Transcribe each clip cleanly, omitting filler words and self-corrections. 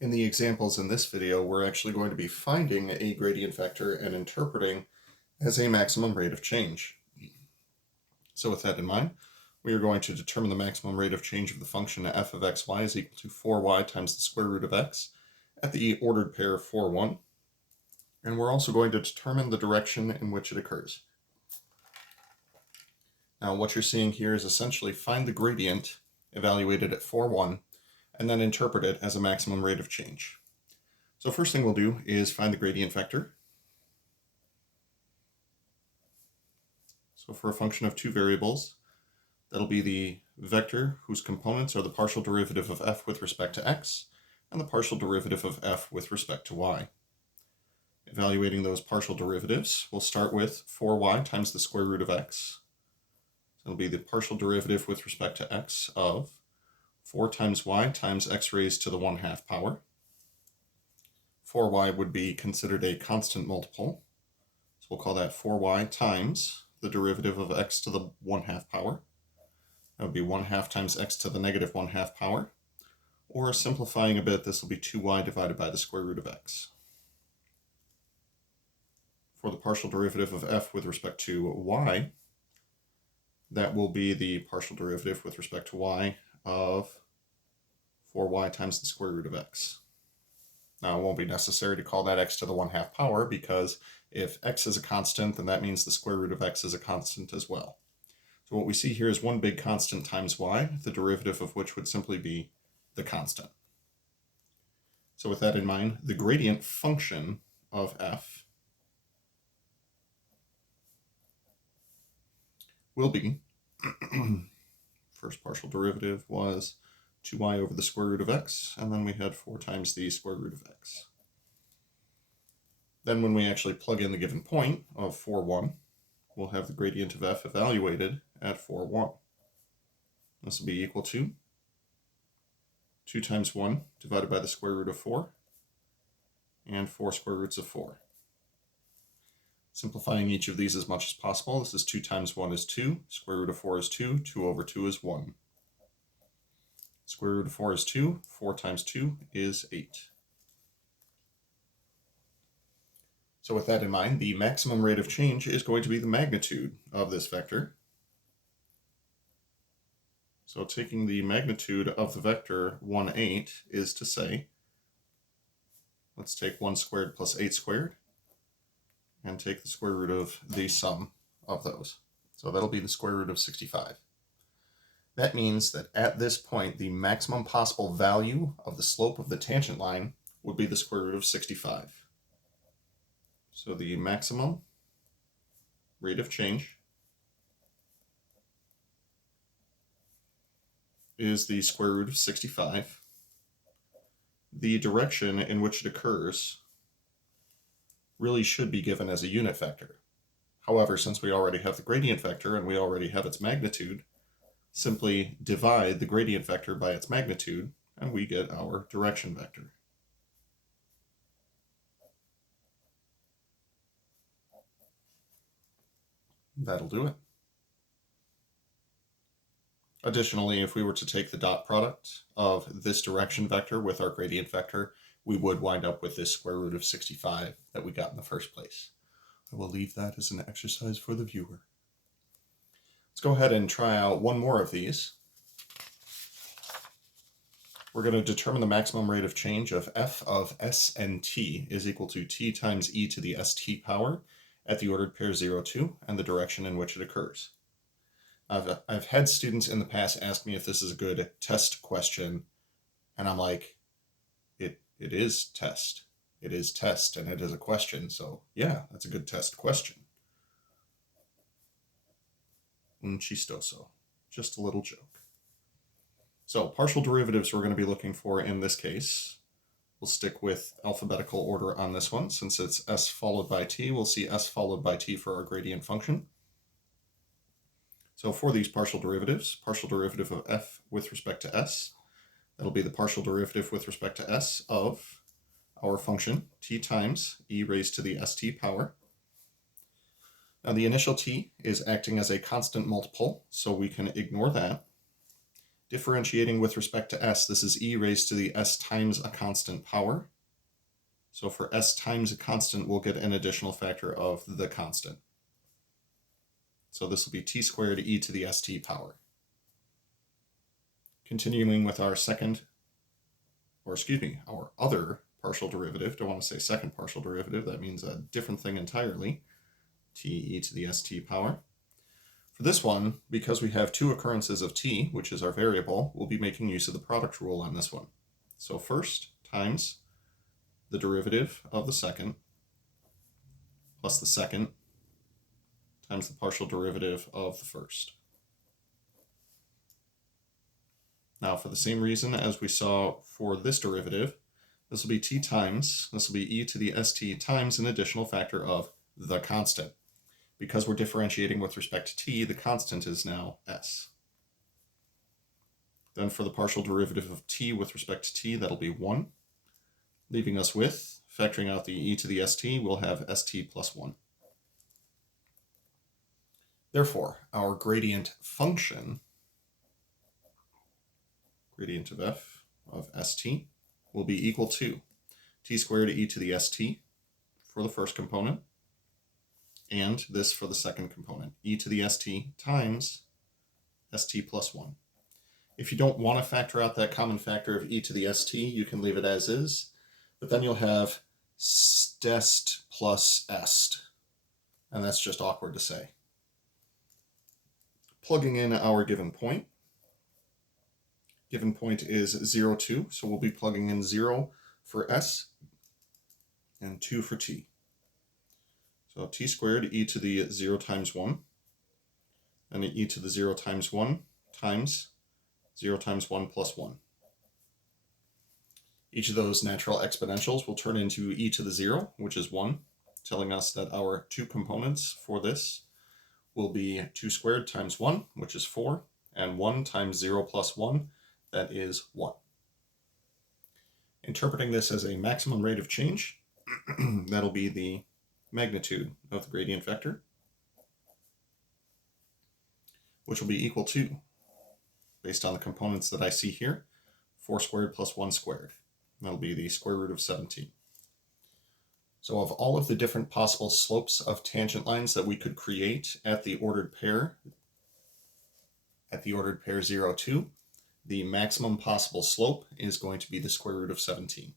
In the examples in this video, we're actually going to be finding a gradient vector and interpreting as a maximum rate of change. So with that in mind, we are going to determine the maximum rate of change of the function f of xy is equal to 4y times the square root of x at the ordered pair 4, 1. And we're also going to determine the direction in which it occurs. Now what you're seeing here is essentially find the gradient evaluated at 4, 1, and then interpret it as a maximum rate of change. So first thing we'll do is find the gradient vector. So for a function of two variables, that'll be the vector whose components are the partial derivative of f with respect to x and the partial derivative of f with respect to y. Evaluating those partial derivatives, we'll start with 4y times the square root of x. So it'll be the partial derivative with respect to x of 4 times y times x raised to the 1/2 power. 4y would be considered a constant multiple, so we'll call that 4y times the derivative of x to the 1/2 power. That would be 1/2 times x to the negative 1/2 power, or simplifying a bit, this will be 2y divided by the square root of x. For the partial derivative of f with respect to y, that will be the partial derivative with respect to y of 4y times the square root of x. Now it won't be necessary to call that x to the 1/2 power, because if x is a constant, then that means the square root of x is a constant as well. So what we see here is one big constant times y, the derivative of which would simply be the constant. So with that in mind, the gradient function of f will be, first partial derivative was 2y over the square root of x, and then we had 4 times the square root of x. Then when we actually plug in the given point of 4, 1, we'll have the gradient of f evaluated at 4, 1. This will be equal to 2 times 1 divided by the square root of 4, and 4 square roots of 4. Simplifying each of these as much as possible, this is 2 times 1 is 2, square root of 4 is 2, 2 over 2 is 1. Square root of 4 is 2, 4 times 2 is 8. So with that in mind, the maximum rate of change is going to be the magnitude of this vector. So taking the magnitude of the vector 1, 8 is to say, let's take 1 squared plus 8 squared, and take the square root of the sum of those. So that'll be the square root of 65. That means that at this point, the maximum possible value of the slope of the tangent line would be the square root of 65. So the maximum rate of change is the square root of 65. The direction in which it occurs really should be given as a unit vector. However, since we already have the gradient vector and we already have its magnitude, simply divide the gradient vector by its magnitude and we get our direction vector. That'll do it. Additionally, if we were to take the dot product of this direction vector with our gradient vector, we would wind up with this square root of 65 that we got in the first place. I will leave that as an exercise for the viewer. Let's go ahead and try out one more of these. We're going to determine the maximum rate of change of f of s and t is equal to t times e to the st power at the ordered pair 0, 2, and the direction in which it occurs. I've had students in the past ask me if this is a good test question, and I'm like, it is test. It is test, and it is a question, so yeah, that's a good test question. Un chistoso. Just a little joke. So partial derivatives we're going to be looking for in this case. We'll stick with alphabetical order on this one. Since it's s followed by t, we'll see s followed by t for our gradient function. So for these partial derivatives, partial derivative of f with respect to s, that'll be the partial derivative with respect to s of our function t times e raised to the st power. Now the initial t is acting as a constant multiple, so we can ignore that. Differentiating with respect to s, this is e raised to the s times a constant power. So for s times a constant, we'll get an additional factor of the constant. So this will be t squared e to the st power. Continuing with our our other partial derivative. Don't want to say second partial derivative. That means a different thing entirely. T e to the st power. For this one, because we have two occurrences of t, which is our variable, we'll be making use of the product rule on this one. So first times the derivative of the second plus the second times the partial derivative of the first. Now for the same reason as we saw for this derivative, this will be t times, this will be e to the st times an additional factor of the constant. Because we're differentiating with respect to t, the constant is now s. Then for the partial derivative of t with respect to t, that'll be 1, leaving us with, factoring out the e to the st, we'll have st plus 1. Therefore, our gradient function, gradient of f of st, will be equal to t squared e to the st for the first component, and this for the second component, e to the st times st plus 1. If you don't want to factor out that common factor of e to the st, you can leave it as is, but then you'll have stest plus est, and that's just awkward to say. Plugging in our given point. Given point is 0, 2, so we'll be plugging in 0 for s and 2 for t. So t squared e to the 0 times 1, and e to the 0 times 1 times 0 times 1 plus 1. Each of those natural exponentials will turn into e to the 0, which is 1, telling us that our two components for this will be 2 squared times 1, which is 4, and 1 times 0 plus 1, that is 1. Interpreting this as a maximum rate of change, that'll be the magnitude of the gradient vector, which will be equal to, based on the components that I see here, 4 squared plus 1 squared. That'll be the square root of 17. So of all of the different possible slopes of tangent lines that we could create at the ordered pair 0, 2, the maximum possible slope is going to be the square root of 17.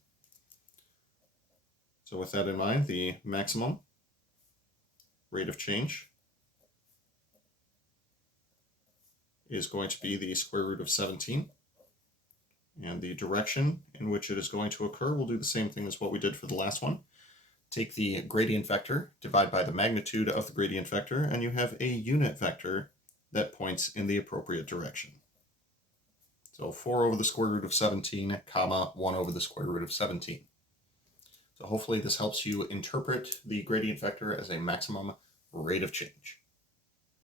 So with that in mind, the maximum rate of change is going to be the square root of 17. And the direction in which it is going to occur, we'll do the same thing as what we did for the last one. Take the gradient vector, divide by the magnitude of the gradient vector, and you have a unit vector that points in the appropriate direction. So 4 over the square root of 17, comma, 1 over the square root of 17. So hopefully this helps you interpret the gradient vector as a maximum rate of change.